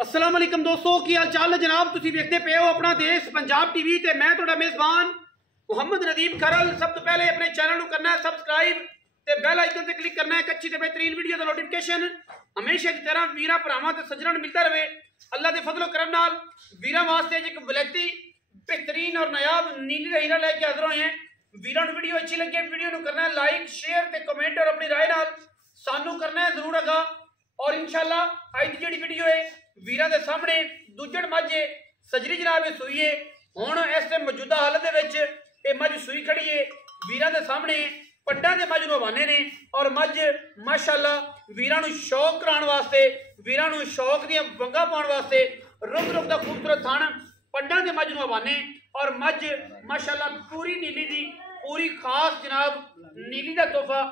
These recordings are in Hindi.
अस्सलाम वालेकुम दोस्तों की हाल चाल है जनाब। तुसी देखते पे हो अपना देश पंजाब टीवी ते मैं तुहाडा मेज़बान मुहम्मद नदीम खरल। सब तो पहले अपने चैनल को करना है सबसक्राइब ते बेल आइकन ते क्लिक करना है एक अच्छी ते बेहतरीन वीडियो दा नोटिफिकेशन हमेशा की तरह वीरा भरावां ते सज्जणां नूं मिलता रहे। अल्लाह दे फजलो करम नाल वीरां वास्ते एक वलैती बेहतरीन और नायाब नीली दा हीरा लेके हाजिर होए हैं। वीरां नूं वीडियो अच्छी लगे वीडियो नूं करना है लाइक शेयर ते कमेंट और अपनी राय नाल सानू करना है जरूर आगा। और इंशाअल्लाह अज दी वीडियो है वीरां दे सामने दूजड़ मझ सजरी जनाब सूई है। हुण इस मौजूदा हालत दे विच ये मझ सूई खड़ी है वीरां दे सामने पड्डां दे मझ नूं हवाने ने और मझ माशाअल्लाह वीरां नूं शौक कराउण वास्ते वीरां नूं शौक दीआं वंगां पाउण वास्ते रुक रुक दा खूबसूरत थान पड्डां दे मझ नूं हवाने और मझ माशाअल्लाह पूरी नीली दी पूरी खास जनाब नीली दा तोहफा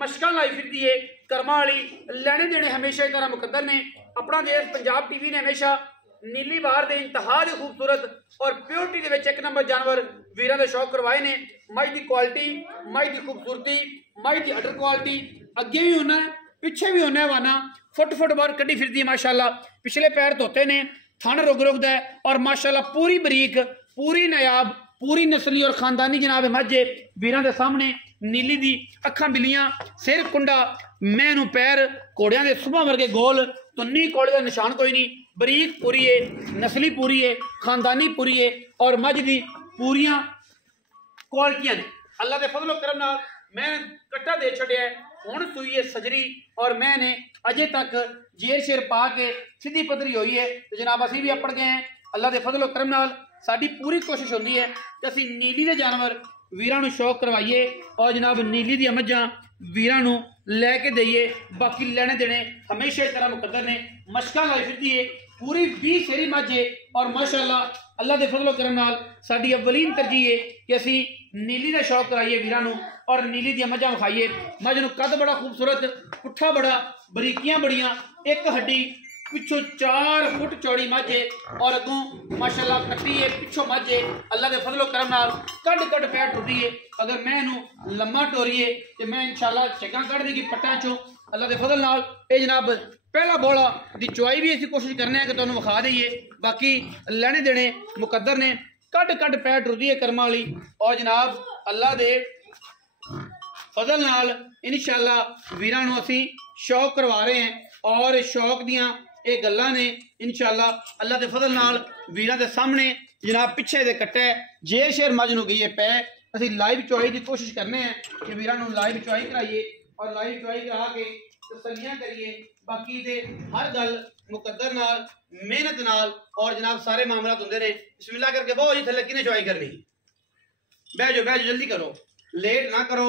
मशकां लाई फिरदी है। कर्मा वाली लैने देने हमेशा ही तरह मुकद्दर ने। अपना देश पंजाब टीवी ने हमेशा नीली बार दे इंतहा दी खूबसूरत और प्योरिटी दे विच एक नंबर जानवर वीरां दे शौक करवाए ने। मझ दी क्वालिटी मझ दी खूबसूरती मझ दी अडर क्वालिटी अगे भी होना है पिछे भी होना है वाना फुट बार कड्डी फिरदी है माशाअल्लाह। पिछले पैर धोते ने थन रुग रुगदा है और माशाअल्लाह पूरी बरीक पूरी नायाब पूरी नस्ली और खानदानी जनाब मझे वीरां दे सामने नीली दी अखां बिलियां सिर कुंडा मैनू पैर घोड़ियां दे सुबह वर्गे गोल तुन्नी कोड़े का निशान कोई नहीं। बरीक पूरी है नस्ली पूरी है खानदानी पूरी है और मझ दी पूरियां क्वालिटियां ने। अल्लाह दे फजलो करम नाल मैं कट्टा दे छड़िया है हुण सूई है सजरी और मैंने अजे तक जेर शेर पा के सीधी पदरी हुई है तो जनाब असी भी अपड़ गए हैं। अल्लाह दे फजलो करम नाल साडी पूरी कोशिश होंदी है कि असी नीली दे जानवर वीरां नूं शौक करवाइए और जनाब नीली दी मझां वीरां नूं लैके दईए। बाकी लैने देने हमेशा इस तरह मुकद्दर ने मशकां लाई फिरदी है पूरी 20 सेरी मझ है और माशाअल्लाह अल्लाह दे फजलो करम नाल साडी अव्वलीन तरजीह है कि असी नीली दा शौक कराइए वीरां नूं और नीली दी मझां विखाइए। मझ नूं कद बड़ा खूबसूरत पुट्ठा बड़ा बरीकियां बड़ियां एक हड्डी पिछों 4 फुट चौड़ी मझ है और अगों माशाअल्लाह कट्टी है पिछों मझ है। अल्लाह के फजलो करम नाल कड पैर टुटी है अगर मैं इनू लम्मा टोरीए तो मैं इंशाअल्लाह चक्का कढ़ देगी पट्टा चो। अल्लाह के फजल नाल ये जनाब पहला बोला दी चुआई भी असीं कोशिश करने कि तुहानूं विखा दईए। बाकी लैने देने मुकद्दर ने कड पैर टुरदी है कर्मा वाली और जनाब अल्लाह दे फजल नाल इंशाअल्लाह वीरां नूं असीं शौक करवा रहे हैं और शौक दियां ये गल्लां ने इंशाअल्लाह अल्लाह दे फजल नाल वीरां दे सामने जनाब पिछे दे कट्टे जेर शेर मझ नूं गई है पै असीं लाइव चुआई की कोशिश करने हैं कि वीरां नूं लाइव चुआई कराइए और लाइव चुआई करा के तसल्लियां करिए। बाकी दे हर गल मुकद्दर नाल मेहनत नाल और जनाब सारे मामलात हुंदे ने। बिस्मिल्लाह करके बहुत जी थल्ले किने चुआई करनी बह जाओ जल्दी करो लेट ना करो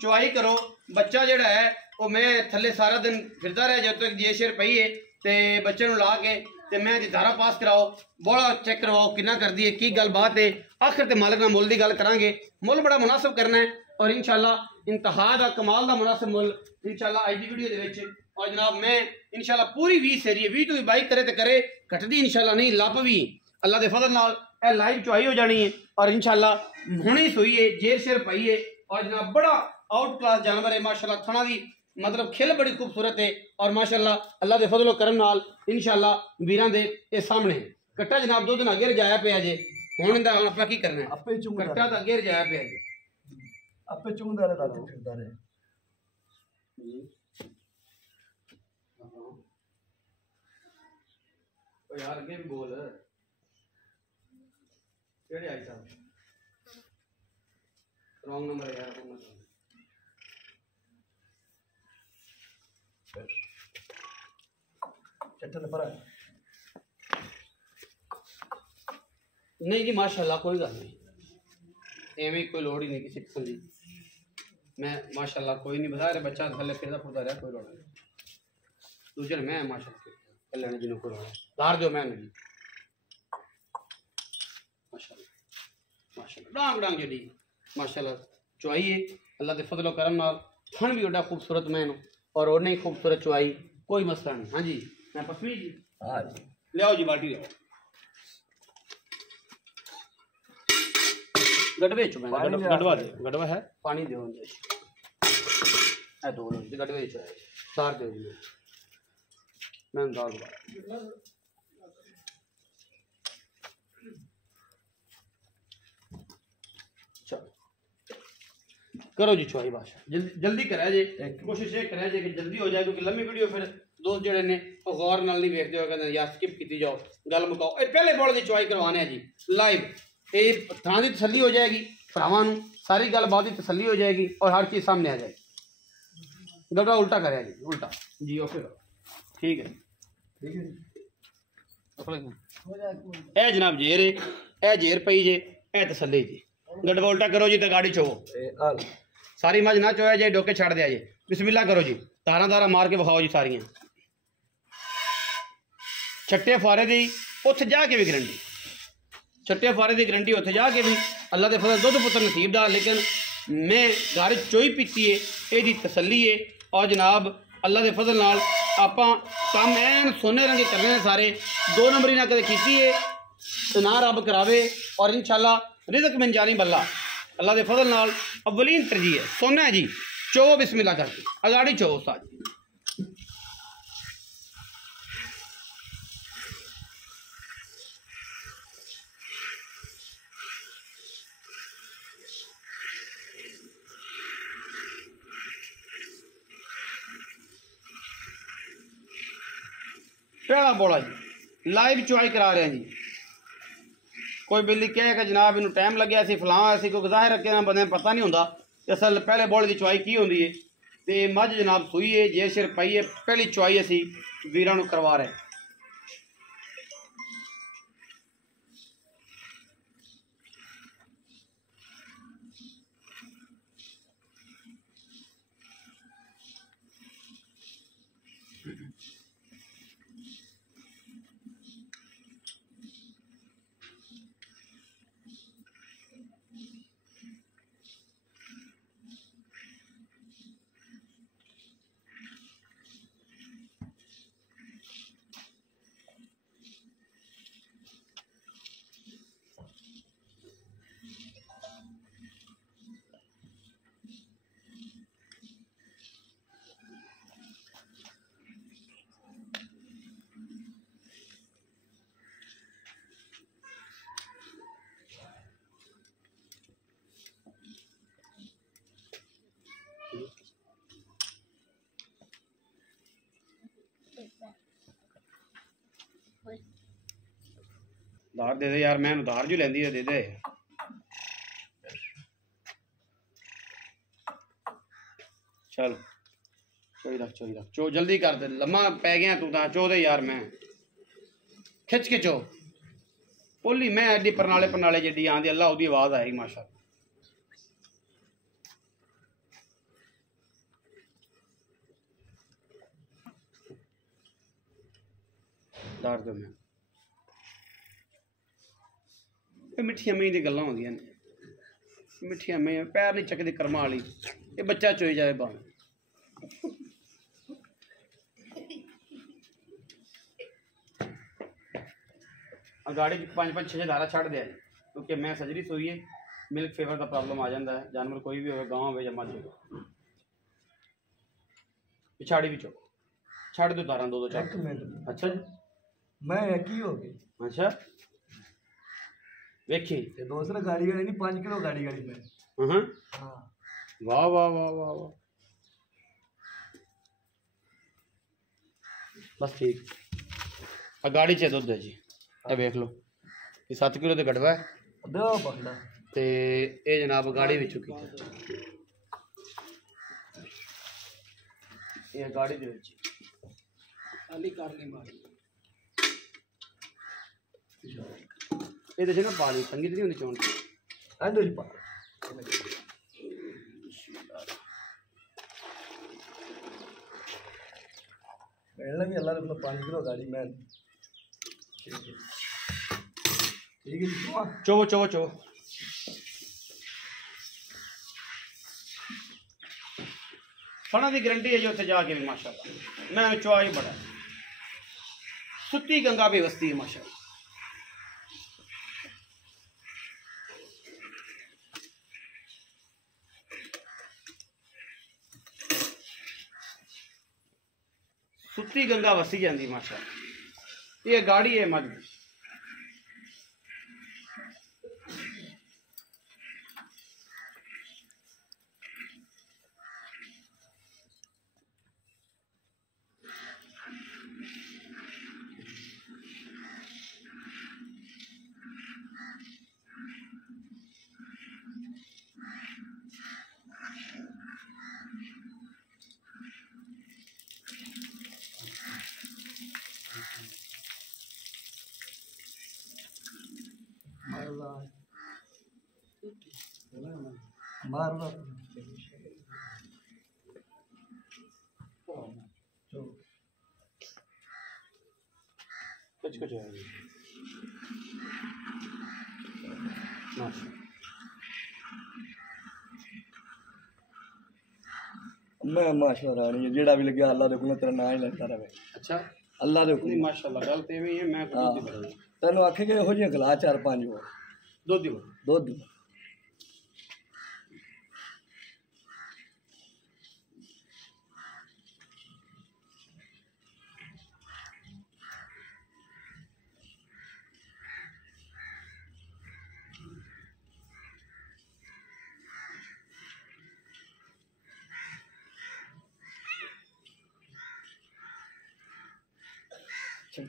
चुआई करो। बच्चा जिहड़ा है वो मैं थल्ले सारा दिन फिरदा रहा जब तक जे शेर पई है ते बच्चे नूं ला के ते मैं धारा पास कराओ बड़ा चेक करवाओ कितना कर दी है की गल बात है आखिर ते मालिक नाल मुल दी गल करांगे। मुल बड़ा मुनासिब करना है और इंशाअल्लाह इंतहा दा कमाल दा मुनासिब मुल इंशाअल्लाह अज दी वीडियो दे विच और जनाब मैं इंशाअल्लाह पूरी 20 सेरी है 20 तो भी बाइक करे ते करे घटदी इंशाअल्लाह नहीं लप भी अल्लाह दे फजल नाल ए लाइव चुआई हो जानी है और इंशाअल्लाह हुणे सोई है जेर शेर पई है और जनाब बड़ा आउट क्लास जानवर है माशाअल्लाह थणा दी मतलब खिल बड़ी खूबसूरत है और माशाअल्लाह अल्लाह दे फजलो करम नाल इंशाअल्लाह वीरां दे ये सामने कट्टा जनाब 2 दिन अगे रजाया पिया जे हुण दा आपां की करना है आपे चुंगदा कट्टा तां अगे रजाया पिया जे आपे चुंगदा रहे रात फिरदा रहे ओ यार अगे भी बोल केड़े आई साहब रॉन्ग नंबर है यार नहीं जी माशाल्लाह कोई गल नहीं एवं कोई लोड़ ही नहीं किसी किस्म की। मैं माशाल्लाह कोई नहीं बता रहे बच्चा थले फिरदा फुरदा रहा कोई लोड़ नहीं दूजे मैं माशाल्लाह कल्याण जी को लार दो मैं जी माशाल्लाह माशाल्लाह डांग डांग जी माशाल्लाह चुआई है अल्लाह के फजलो करम नाल थन भी एडा खूबसूरत मैं और उन्हें ही खूबसूरत चुआई कोई मसला नहीं। हाँ जी मैं पसवी जी हाँ जी ले आओ जी बाल्टी ले गडवे चो मैं गडवा दे गडवा है पानी दो ए दो गडवे चो सार दो जी मैं दाल करो जी चुआई बादशाह, जल्दी जल्दी करा जे, कोशिश ये करा जे कि जल्दी हो जाए, क्योंकि लंबी वीडियो फिर दोस्त जोड़े ने गौर नाल नहीं देखते हो, कहते यार स्किप की जाओ, गल मुकाओ। पहले बॉल की चुआई करवाने जी लाइव, ये थां की तसली हो जाएगी, भरावां नूं सारी गल बात की तसली हो जाएगी और हर चीज़ सामने आ जाएगी। गलबा उल्टा करा जी, उल्टा जी, ओके ठीक है, ए जनाब जेर है, ए जेर पई जे, ए तसली जी, गड़बा उल्टा करो जी तो गाड़ी चोवो, सारी मज ना चोया जे, डोके छड़ दिया जी, बिस्मिल्लाह करो जी, तारा तारा मार के विखाओ जी सारियां, छट्टे फारे दी उत्थे जाके भी गरंटी, छट्टे फारे की गरंटी उत्थे जाके भी, अल्लाह के फजल दुध पुत्र नसीब दा, लेकिन मैं घर चोई पीती है, यही तसली है। और जनाब अल्लाह के फजल नाल आपां काम ऐन सोने रंगे करने हैं सारे, 2 नंबरी ना कदे कीती है तो ना रब करावे, और इंशाल्लाह रिज़्क मिन जानी बल्ला, अल्लाह के फजल नाल अव्वलीन तरजीह है, सोना है जी। चो बिस्मिल्लाह करके अगाड़ी चो उस्ताद जी, पहला बोला जी लाइव चुआई करा रहे हैं जी। कोई बिल्ली कहे कि जनाब इन्हू टाइम लग्या सी फलां ऐसी, क्योंकि जाहिर रखे ना बंदे पता नहीं होंदा असल पहले बोल की चुआई की होंदी है। तो मझ जनाब सूई है, जेर शेर पाई है, पहली चुआई असी वीरां नू करवा रहे हैं। धार दे दे यार, मैं धार जो लेंदी है दे दे। चल चोई रख चो जल्दी कर दे, लम्मा पै गया तू तो, चो दे यार, मैं खिच के चो पोली मैं एडी परनाले जेडी आंदी, अल्लाह ओदी आवाज़ आएगी माशा। धार दो मैं मिठिया मई दी गल्लां होंदियां ने, मिठिया मई पैर नहीं चकदी कर्मा वाली, ये बच्चा चोई जाए भावें। गाड़ी 5-5-6 धारा छड़ दिया जी, क्योंकि मैं सर्जरी सोई है, मिल्क फेवर का प्रॉब्लम आ जाता है, जानवर कोई भी हो, गांव हो या मझ हो। पिछाड़ी भी चो छड़ दो तारा 2-2 4। अच्छा जी मैं एक ही हो गई। अच्छा वेखी दूसरा गाड़ी नहीं 5 किलो गाड़ी में। हाँ वाह वाह वाह वाह वाह, बस ठीक। गाड़ी च दुध है जी, ये देख लो, ये 7 किलो तो कटवा है दो बंदा ते ये जनाब गाड़ी भी चुकी है, ये गाड़ी दे विच खाली कर ली मारी, ये तो ना पाली संगीत नहीं होती चोन अंदर ही पा पहले भी अल्लाह ने 5 किलो गाड़ी में। ठीक है चो चो चो फना की गारंटी है जो उत्थे जाके भी माशाअल्लाह, मैं चुआ ही बड़ा सुती गंगा भी वस्ती है माशाअल्लाह। सुती गंगा वसी जाती माशाअल्लाह। ये गाड़ी है मज मारना कुछ कुछ है मैं माशा रानी है जेड़ा भी लगे अल्लाह दे हुक्म तेरा नाम ही लेता रहे। अच्छा अल्लाह दे हुक्म नहीं माशाल्लाह गल ते भी है मैं हाँ खुद ही तेन आखे कि हो जी गला 4-5 हो दो दी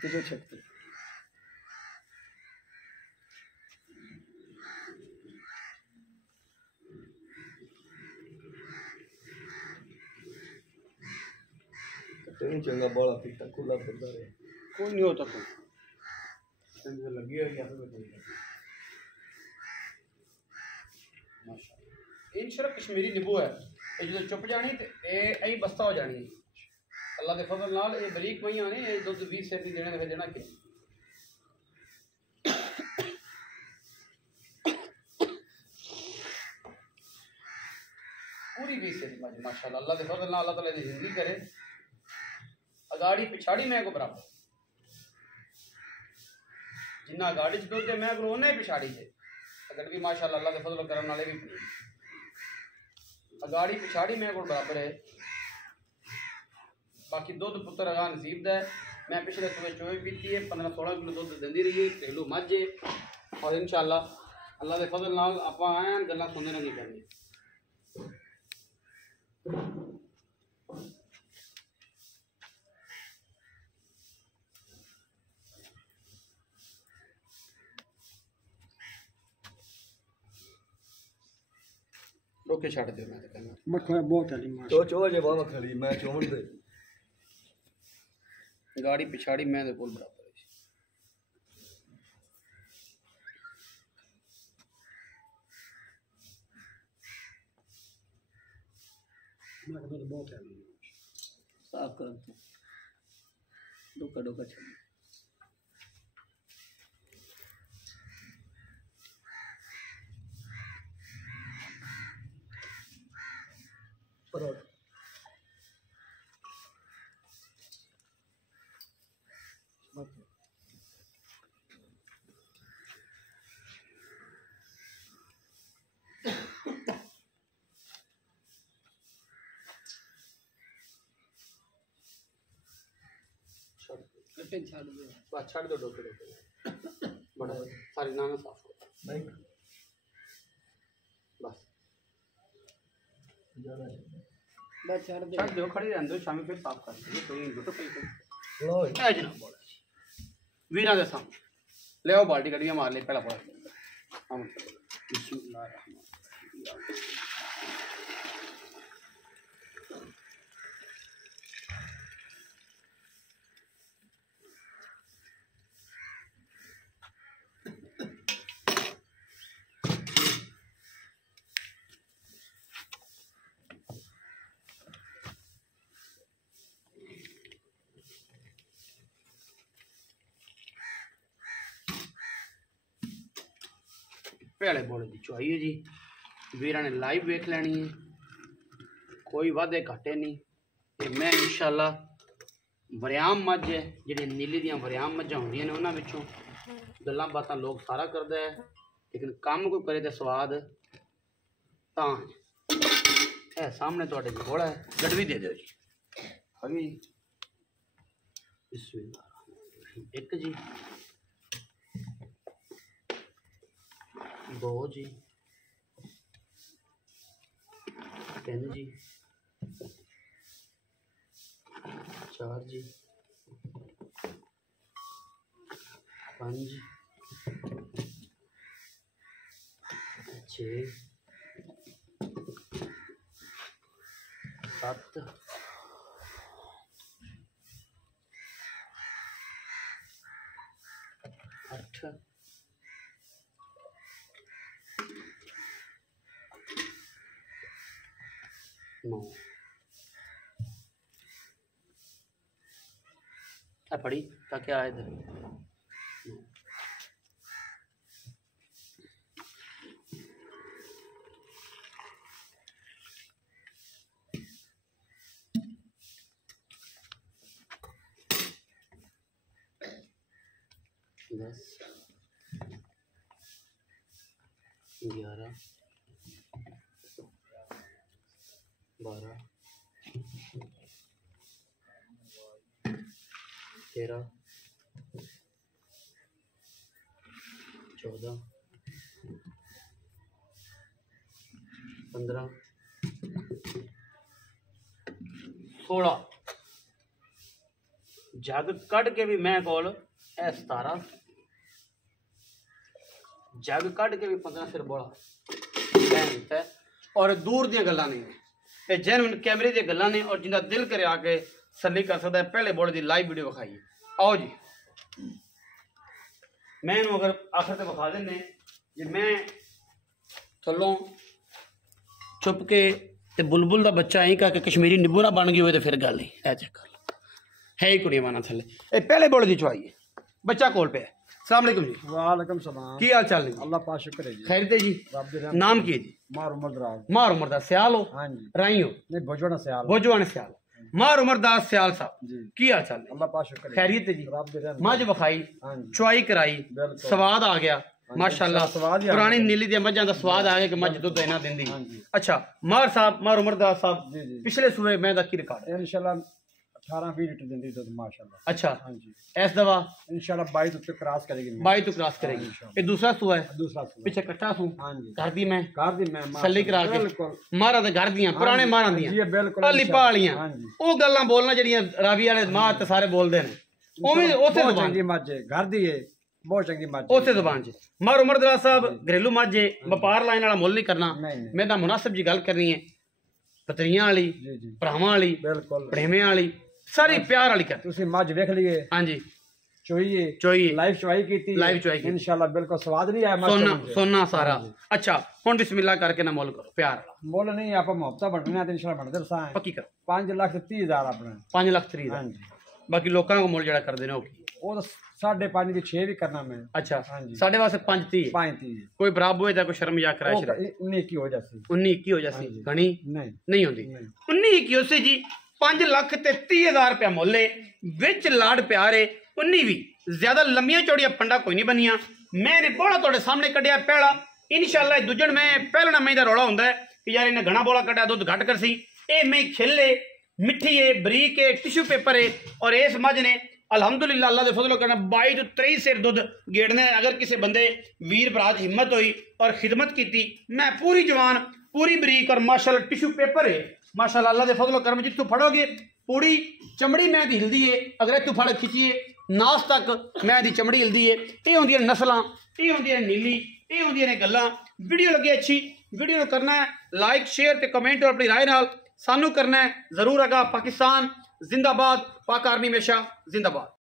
दुध छकते तेरी चंगा बड़ा पीता खुला फिरदा रहे कोई नहीं होता कोई लगी है या माशाल्लाह इन शरफ कश्मीरी नींबू है ये जो चुप जानी ते ऐ बस्ता हो जानी अल्लाह के फजल नाल ये बरीक वही आने ये दुध 20 सेर देने दे देना कि पूरी 20 सेर माशाल्लाह अल्लाह के फजल नाल अल्लाह ताला दी जिंदगी करे अगाड़ी पिछाड़ी मैं को बराबर जिन्ना गाड़ी च दुध मैं को उन्हें पिछाड़ी से अगर भी माशाल्लाह अल्लाह के फजल करम नाले भी अगाड़ी पिछाड़ी मैं को बराबर है बाकी दुध पुत्र अगा नसीब दा मैं पिछले सुबह चोई पीती है 15-16 किलो दुध देंदी रही है घरेलू मझ है और इंशाल्लाह अल्लाह के फजल नाल आपां आए हैं गल्लां सुनने नहीं करनी रोके छड़ दे मैं तो कहना मखा बहुत है चो जे बाबा खड़ी मैं चोहन दे गाड़ी पिछाड़ी मैं दे कोल बराबर है मखा बहुत है साफ कर डोका डोका चल पर कटे छाड़ दे बस छड़ दो डोके डोके बड़ा सारी नाना साफ हो नहीं बस बस छाड़ दे छड़ दो खड़ी रहने दो शामी फिर साफ कर देंगे कोई नहीं तो कोई लो ए जनाब बोला वीरा दे सामने ले आओ बाल्टी कड़िया मार ले पहला पड़ा हम बिस्मिल्लाहिर्रहमानिर्रहीम पहले बोले दी चुआई है जी वीरा ने लाइव वेख लेनी है कोई वादे घाटे नहीं ते मैं इंशाल्लाह वरियाम मझ है जी नीली दियाँ वरियाम मझां होंदियां ने उन्हां विचों गल्लां बातां लोग सारा करदा है लेकिन काम कोई करे तो स्वाद तां है सामने तुहाडे घोड़ा है गड़वी दे दो जी अभी बिस्मिल्लाह एक जी दो जी तीन जी चार जी पाँच छः सत्त अठ 9 पढ़ी ताकि आए इधर 10 11 12 13 14 15 16 जग कढ़ के भी मैं कोल 17 जग कढ़ के भी 15 फिर बोला और दूर दी गल्लां ने ये जेन्युइन कैमरे दी गल्लां ने और जिंदा दिल करे आके सली कर सकता है पहले बोल दी लाइव वीडियो विखाई आओ जी मैं अगर आखिर तक विखा देने जे मैं थलों छुप के ते बुलबुल का बच्चा यही कह के कश्मीरी निब्बू ना बन गई हो तो फिर गल नहीं ऐ चेक कर है ही कुड़िया माना थले ये पहले बोल दी चुआई बच्चा कोल पे अस्सलाम वालेकुम जी वालेकुम सलाम की हाल चाल है अल्लाह पाक शुक्र है जी खैर जी रब दे रहम नाम की है जी मार उमर दराज मार उमर दास सियाल हो हां जी राई हो नहीं भोजवाना सियाल भोजवान सियाल मार उमर दास सियाल साहब जी की हाल चाल है अल्लाह पाक शुक्र है खैरियत है जी रब दे रहम मझ विखाई हां जी चुआई कराई बिल्कुल स्वाद आ गया माशाल्लाह स्वाद ही आ पुरानी नीली दी मझां दा स्वाद आ गया कि मझ दुध इना दिंदी हां जी अच्छा मार साहब मार उमर दास साहब जी जी पिछले सूबे मैं दा की रिकॉर्ड है इंशाल्लाह 18-20 लीटर दिंदी दुध माशाल्लाह अच्छा हां जी इस दवा इंशाल्लाह 22 तक क्रॉस करेगी 22 तो क्रॉस करेगी ये दूसरा सूआ है दूसरा सुबह पिछे कट्टा सू हां जी घर दी मैं कर दी मैं सल्ली करा के बिल्कुल मारा दे घर दियां पुराने मारां जी दियां बिल्कुल पाली पालियां हां जी ਉਹ ਗੱਲਾਂ ਬੋਲਣਾ ਜਿਹੜੀਆਂ ਰਾਵੀ ਵਾਲੇ ਮਾਂ ਤੇ ਸਾਰੇ ਬੋਲਦੇ ਨੇ ਉਵੇਂ ਉਸੇ ਬਹੁਤ ਜ਼ੁਬਾਨ ਚੰਗੀ ਮੱਝ ਹੈ ਘਰ ਦੀ ਹੈ ਬਹੁਤ ਚੰਗੀ ਮੱਝ ਹੈ। ਉਸੇ ਜ਼ੁਬਾਨ 'ਚ ਮਾਰ ਉਮਰ ਦਰਾਜ਼ ਸਾਹਿਬ ਘਰੇਲੂ ਮਾਝੇ ਵਪਾਰ ਲਾਈਨ ਵਾਲਾ ਮੁੱਲ ਨਹੀਂ ਕਰਨਾ ਨਹੀਂ ਨਹੀਂ ਮੈਂ ਤਾਂ ਮੁਨਾਸਬ ਜੀ ਗੱਲ ਕਰਨੀ ਹੈ ਪਤਰੀਆਂ ਵਾਲੀ ਜੀ ਜੀ ਭਰਾਵਾਂ ਵਾਲੀ ਬਿਲਕੁਲ ਪ੍ਰੇਮਿਆਂ ਵਾਲੀ ਸਾਰੀ ਪਿਆਰ ਵਾਲੀ ਕਰ ਤੁਸੀਂ ਮੱਝ ਵੇਖ ਲਈਏ ਹਾਂਜੀ ਚੋਈਏ ਚੋਈਏ ਲਾਈਵ ਚਵਾਈ ਕੀਤੀ ਲਾਈਵ ਚੁਆਈ ਕੀਤੀ। ਇਨਸ਼ਾਅੱਲਾ ਬਿਲਕੁਲ ਸਵਾਦ ਨਹੀਂ ਆਇਆ ਮੱਝ ਸੋਨਾ ਤੋਂ। ਸੋਨਾ ਸਾਰਾ ਅੱਛਾ ਹੁਣ ਬਿਸਮਿਲ੍ਲਾ ਕਰਕੇ ਨਾ ਮੁੱਲ ਕਰੋ ਪਿਆਰ ਵਾਲਾ ਮੁੱਲ ਨਹੀਂ ਆਪਾਂ ਮੁਹੱਬਤਾਂ ਬਣਨਾ ਤੇ ਇਨਸ਼ਾਅੱਲਾ ਬਣਦੇ ਰਸਾਂ ਪੱਕੀ ਕਰੋ 5,30,000 ਆਪਣਾ 5 ਲੱਖ 30 ਦਾ ਹਾਂਜੀ ਬਾਕੀ ਲੋਕਾਂ ਨੂੰ ਮੁੱਲ ਜਿਹੜਾ ਕਰਦੇ ਨੇ ਉਹ ਕੀ ਹੈ? ਉਹ ਤਾਂ 5.5 ਦੀ 6 ਵੀ ਕਰਨਾ ਮੈਂ ਅੱਛਾ ਹਾਂਜੀ। ਸਾਡੇ ਵਾਸਤੇ 5 30 ਹੈ 5.30 ਕੋਈ ਬਰਾਬ ਹੋਏ ਤਾਂ ਕੋਈ ਸ਼ਰਮ ਜਾਂ ਕਰਾਇ ਸ਼ਰਮ 19 ਕੀ ਹੋ ਜਾਸੀ 19 21 ਹੋ ਜਾਸੀ ਹਾਂਜੀ। ਗਣੀ ਨਹੀਂ ਨਹੀਂ ਹੁੰਦੀ ਨਹੀਂ। 19 21 ਉਸੇ ਜੀ 5 ਲੱਖ ਤੇ 30,000 ਰੁਪਇਆ ਮੁੱਲ ਏ ਵਿੱਚ ਲਾੜ ਪਿਆਰੇ 19 ਵੀ ਜ਼ਿਆਦਾ ਲੰਮੀਆਂ ਚੌੜੀਆਂ ਪੰਡਾ ਕੋਈ ਨਹੀਂ ਬਣੀਆਂ ਮੈਂ ਨੇ ਬੋਲਾ ਤੁਹਾਡੇ ਸਾਹਮਣੇ ਕੱਢਿਆ ਪਹਿਲਾ ਇਨਸ਼ਾਅੱਲਾ ਦੁੱਜਣ ਮੈਂ ਪਹਿਲਣਾ ਮੈਂ ਦਾ ਰੌਲਾ ਹੁੰਦਾ ਹੈ ਕਿ ਯਾਰ ਇਹਨੇ ਘਣਾ ਬੋਲਾ ਕੱਢਿਆ ਦੁੱਧ ਘੱਟ ਕਰ ਸੀ ਇਹ ਮੈਂ ਖਿੱਲੇ ਮਿੱਠੀ ਏ ਬਰੀਕ ਏ ਟਿਸ਼ੂ ਪੇਪਰ ਏ और इस मझ ने अलहमदुलिल्लाह अल्लाह दे फजलो करना 22 तो 23 सिर दुध गेड़ने अगर किसी बंदे वीर भरा च हिम्मत हुई और खिदमत की मैं पूरी जवान पूरी बरीक और माशाल्लाह टिशू पेपर है माशाल्लाह अल्लाह दे फजलो करम जितों फड़ोगे पूरी चमड़ी मैं दी हिलदी है अगर तू फड़ खिंचीए नास तक मैं दी चमड़ी हिलदी है ये होंदियां नस्लां ये होंदियां नीली ये होंदियां ने गल्लां वीडियो लगे अच्छी वीडियो करना है लाइक शेयर ते कमेंट और अपनी राय नाल सानू करना है जरूर अगा पाकिस्तान जिंदाबाद पाक आर्मी हमेशा जिंदाबाद।